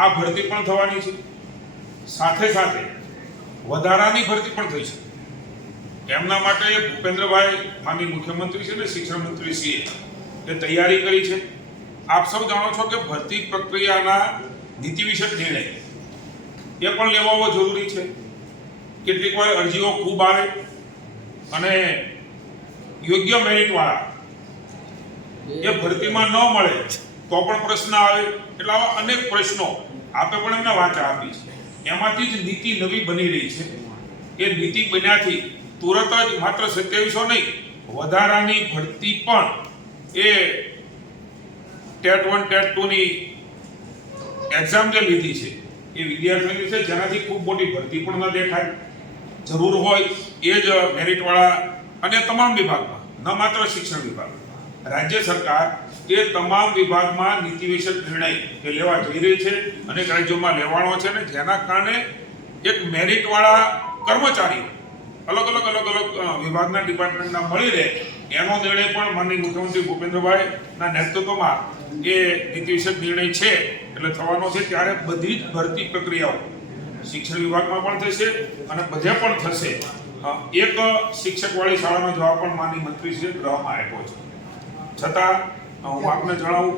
આ ભરતી પણ થવાની છે, સાથે સાથે વધારાની ભરતી પણ થઈ છે। એમના માટે ભૂપેન્દ્રભાઈ માનનીય મુખ્યમંત્રી છે ને શિક્ષણ મંત્રી શ્રીએ એ તૈયારી કરી છે। આપ સૌ જાણો છો કે ભરતી પ્રક્રિયાના નીતિ વિષયક નિર્ણય એ પણ લેવો જરૂરી છે। કેટલીક વાર અરજીઓ ખૂબ આવે અને યોગ્ય મેરિટવાળા એ ભરતીમાં ન મળે તો પણ પ્રશ્ન આવે। એટલે આવા અનેક પ્રશ્નો આપે પણ એમને વાચા આપી છે। એમાંથી જ નીતિ નવી બની રહી છે। એ નીતિ બન્યાથી તુરત જ માત્ર 2700 નહીં, વધારાની ભરતી પણ એ ટેટ 1 ટેટ 2 ની એક્ઝામ જે લીધી છે એ વિદ્યાર્થીઓની છે, જેનાથી ખૂબ મોટી ભરતી પણ ન દેખાય। જરૂર હોય એ જ મેરિટવાળા અને તમામ વિભાગમાં, ન માત્ર શિક્ષણ વિભાગ, રાજ્ય સરકાર એ તમામ વિભાગમાં નીતિ વિષયક નિર્ણય એ લેવા જઈ રહી છે, અનેક રાજ્યોમાં લેવાનો છે ને જેના કારણે એક મેરિટવાળા કર્મચારીઓ અલગ અલગ વિભાગના ડિપાર્ટમેન્ટના મળી રહે એનો નિર્ણય પણ માનનીય મુખ્યમંત્રી ભૂપેન્દ્રભાઈના નેતૃત્વમાં એ નીતિ વિષયક નિર્ણય છે એટલે થવાનો છે। ત્યારે બધી જ ભરતી પ્રક્રિયાઓ શિક્ષણ વિભાગમાં પણ થશે અને બધે પણ થશે। એક શિક્ષકવાળી શાળાનો જવાબ પણ માનનીય મંત્રીશ્રીએ ગૃહમાં આપ્યો છે। છતાં હું આપને જણાવું